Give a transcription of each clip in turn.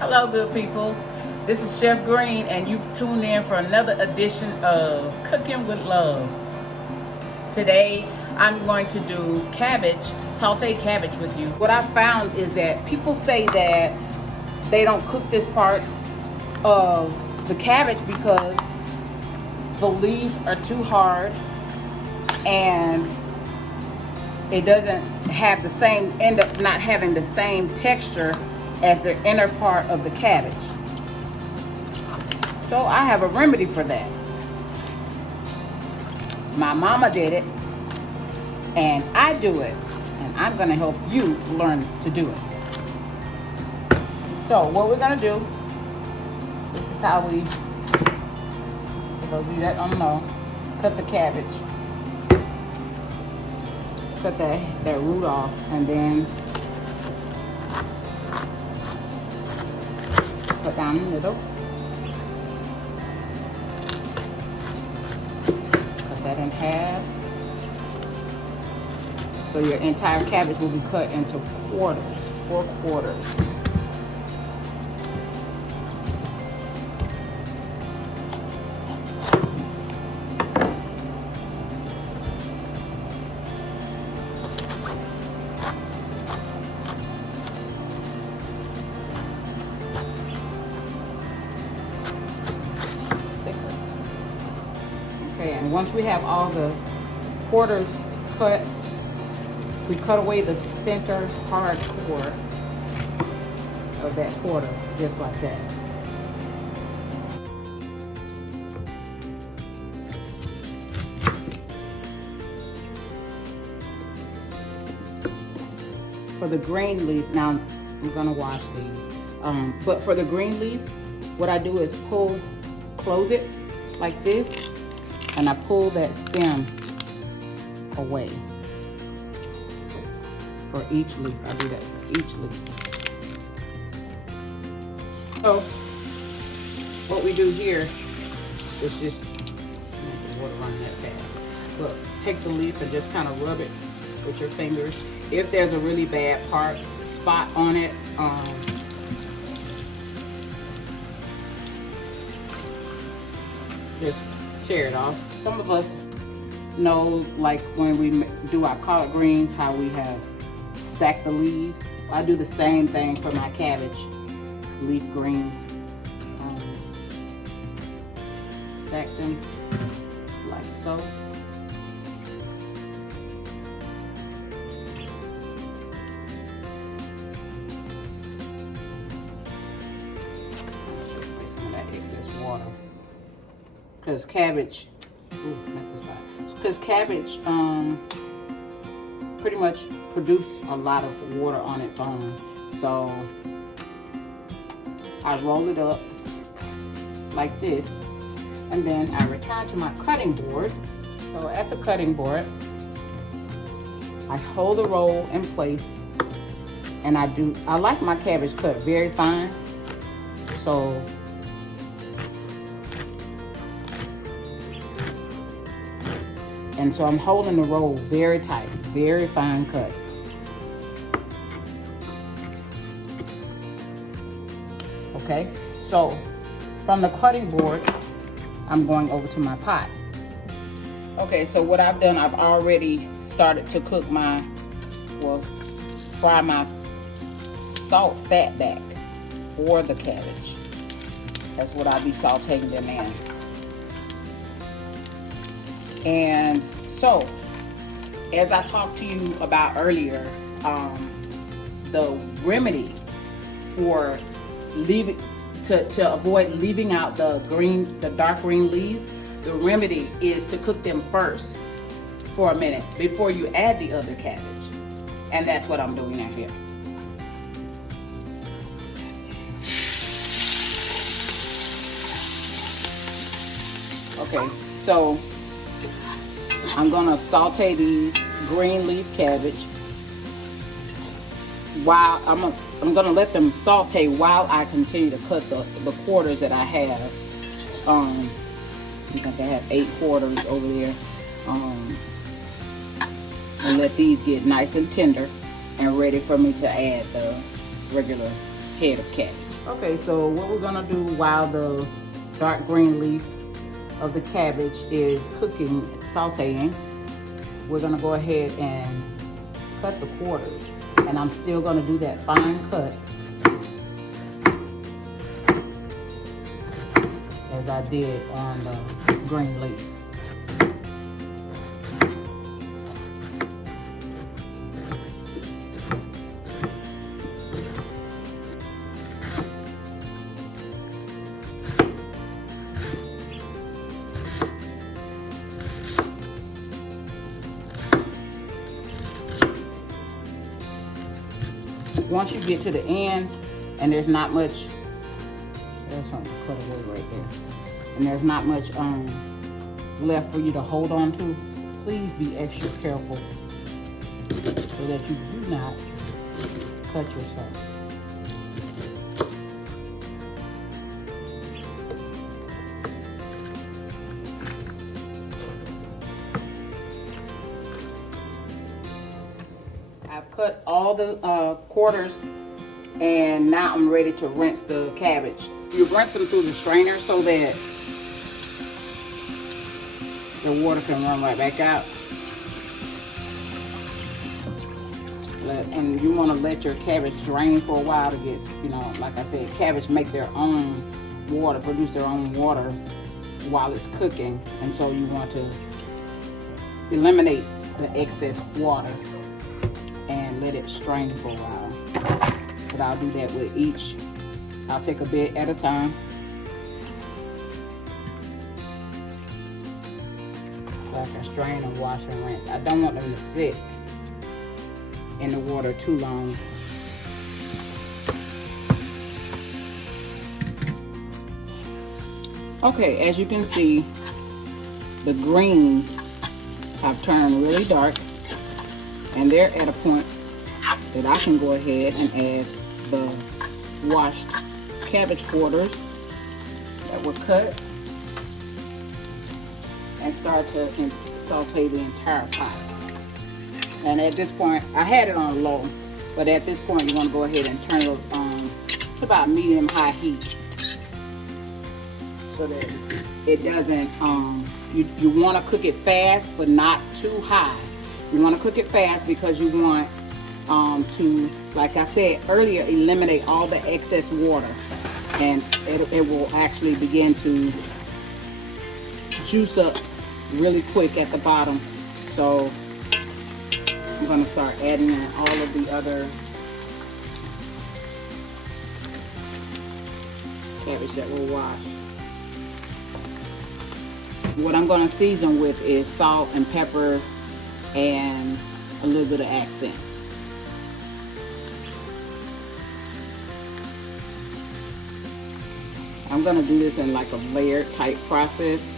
Hello, good people. This is Chef Green, and you've tuned in for another edition of Cooking with Love. Today, I'm going to do cabbage, sauteed cabbage with you. What I found is that people say that they don't cook this part of the cabbage because the leaves are too hard and it doesn't have the same, end up not having the same texture as the inner part of the cabbage. So I have a remedy for that. My mama did it, and I do it, and I'm gonna help you learn to do it. So what we're gonna do, this is how we, for those of you that don't know, cut the cabbage. Cut that root off, and then cut down the middle. Cut that in half. So your entire cabbage will be cut into quarters, 4 quarters. Okay, and once we have all the quarters cut, we cut away the center hard core of that quarter, just like that. For the green leaf, now I'm gonna wash these, but for the green leaf, what I do is close it like this, and I pull that stem away. For each leaf, I do that for each leaf. So, what we do here is just, the water run that fast, but take the leaf and just kind of rub it with your fingers. If there's a really bad spot on it, just tear it off. Some of us know, like when we do our collard greens, how we have stacked the leaves. I do the same thing for my cabbage leaf greens. Stack them like so. Some of that excess water. Because cabbage, because cabbage pretty much produce a lot of water on its own. So I roll it up like this, and then I return to my cutting board. So at the cutting board, I hold the roll in place, and I like my cabbage cut very fine. So I'm holding the roll very tight, very fine cut. Okay, so from the cutting board, I'm going over to my pot. Okay, so what I've done, I've already started to cook fry my salt fat back for the cabbage. That's what I'll be sauteing them in. And so, as I talked to you about earlier, the remedy for to avoid leaving out the dark green leaves, the remedy is to cook them first for a minute before you add the other cabbage. And that's what I'm doing out here. Okay, so I'm gonna saute these green leaf cabbage while I'm gonna let them saute while I continue to cut the quarters that I have. I think I have 8 quarters over there. And let these get nice and tender and ready for me to add the regular head of cabbage. Okay, so what we're gonna do while the dark green leaf of the cabbage is cooking, sauteing, we're gonna go ahead and cut the quarters. And I'm still gonna do that fine cut as I did on the green leaf. Once you get to the end and there's not much, there's something to cut away right there, and there's not much left for you to hold on to, please be extra careful so that you do not cut yourself. I've cut all the quarters, and now I'm ready to rinse the cabbage. You rinse them through the strainer so that the water can run right back out. And you want to let your cabbage drain for a while to get, you know, like I said, cabbage make their own water, produce their own water while it's cooking. And so you want to eliminate the excess water and let it strain for a while. But I'll do that with each. I'll take a bit at a time. So I can strain and wash and rinse. I don't want them to sit in the water too long. Okay, as you can see, the greens have turned really dark, and they're at a point that I can go ahead and add the washed cabbage quarters that were cut and start to saute the entire pot. And at this point, I had it on low, but at this point you want to go ahead and turn it to about medium-high heat so that it doesn't, you want to cook it fast but not too high. You want to cook it fast because you want to, like I said earlier, eliminate all the excess water, and it will actually begin to juice up really quick at the bottom. So I'm going to start adding in all of the other cabbage that were washed. What I'm going to season with is salt and pepper and a little bit of accent. I'm going to do this in like a layered type process.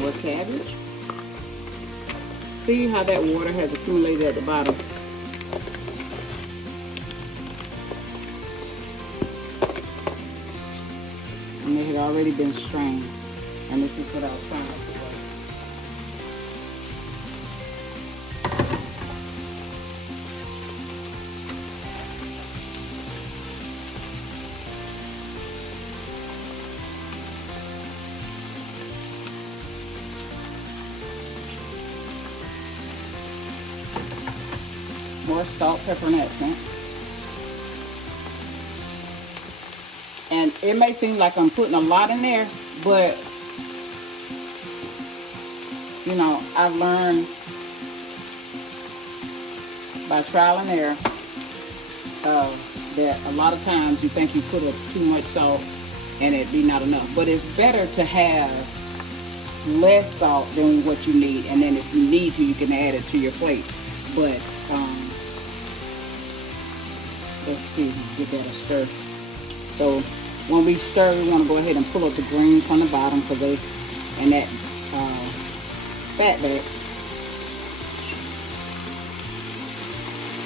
More cabbage. See how that water has accumulated at the bottom. And it had already been strained. And this is what I was trying to do. More salt, pepper, and accent. And it may seem like I'm putting a lot in there, but you know, I've learned by trial and error that a lot of times you think you put too much salt and it be not enough. But it's better to have less salt than what you need, and then if you need to, you can add it to your plate. But let's see, give that a stir. So when we stir, we want to go ahead and pull up the greens from the bottom, because they, and that fat there,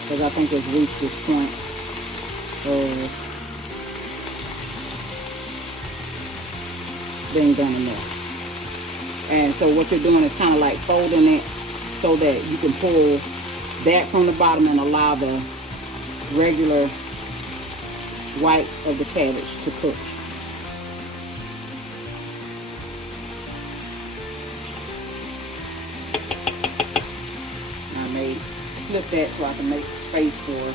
because I think it's reached this point. of being done in there. And so what you're doing is kind of like folding it so that you can pull that from the bottom and allow the regular white of the cabbage to cook. I may flip that so I can make space for it.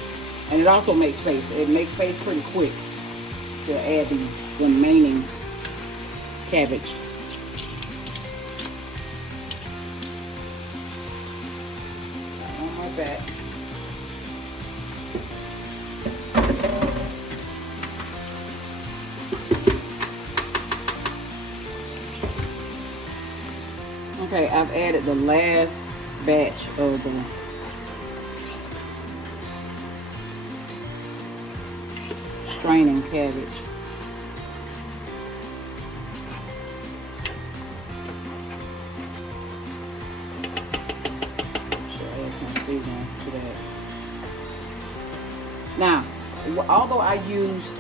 And it also makes space. It makes space pretty quick to add the remaining cabbage. On my back. Okay, I've added the last batch of the straining cabbage. To that. Now, although I used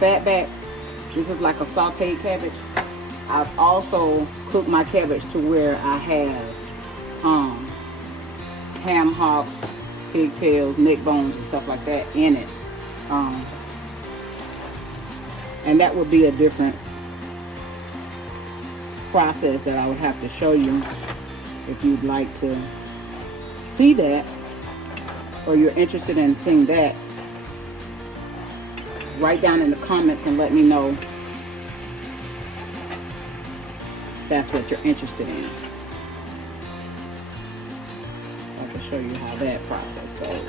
fatback, this is like a sauteed cabbage. I've also cooked my cabbage to where I have ham hocks, pigtails, neck bones, and stuff like that in it. And that would be a different process that I would have to show you if you'd like to see that, or you're interested in seeing that. Write down in the comments and let me know that's what you're interested in. I can show you how that process goes.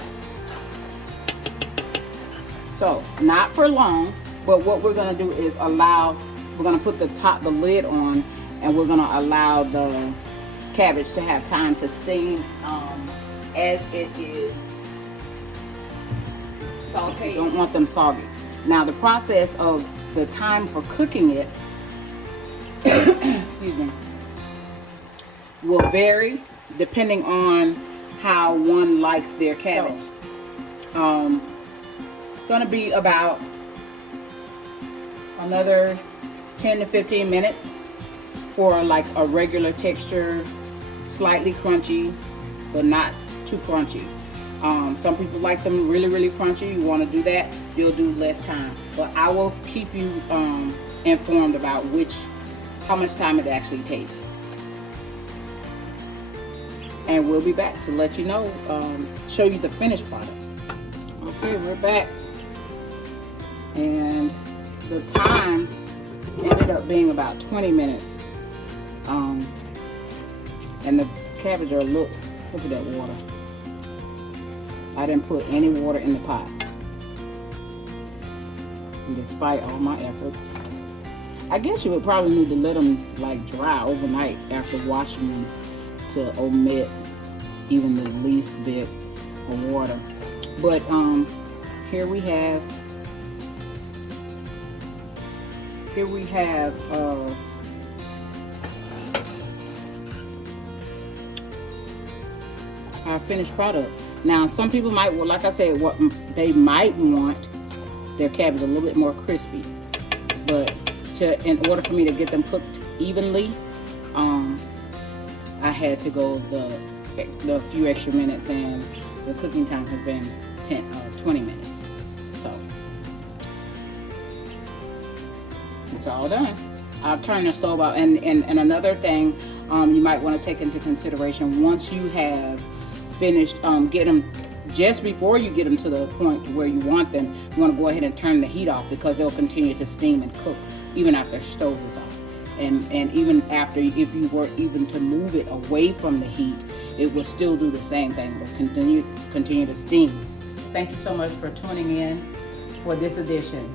So, not for long, but what we're going to do is we're going to put the lid on, and we're going to allow the cabbage to have time to steam as it is sauteed. You don't want them soggy. Now, the process of the time for cooking it excuse me, will vary depending on how one likes their cabbage. So, it's going to be about another 10 to 15 minutes for like a regular texture, slightly crunchy, but not too crunchy. Some people like them really, really crunchy. You want to do that, you'll do less time. But I will keep you informed about how much time it actually takes. And we'll be back to let you know, show you the finished product. Okay, we're back. And the time ended up being about 20 minutes. And the cabbage look at that water. I didn't put any water in the pot, and despite all my efforts. I guess you would probably need to let them like dry overnight after washing them to omit even the least bit of water. But here we have our finished product. Now, some people might, well, like I said, what they might want their cabbage a little bit more crispy, but in order for me to get them cooked evenly, I had to go the few extra minutes, and the cooking time has been 20 minutes. So it's all done. I've turned the stove out, and another thing you might want to take into consideration, once you have finished get them, just before you get them to the point where you want them, you want to go ahead and turn the heat off, because they'll continue to steam and cook even after the stove is off. And even after, if you were even to move it away from the heat, it will still do the same thing. It will continue to steam. Thank you so much for tuning in for this edition.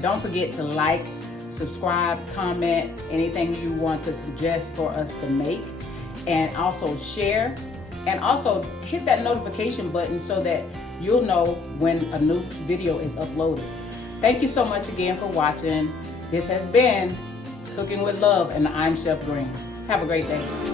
Don't forget to like, subscribe, comment, anything you want to suggest for us to make, and also share. And also hit that notification button so that you'll know when a new video is uploaded. Thank you so much again for watching. This has been Cooking with Love, and I'm Chef Green. Have a great day.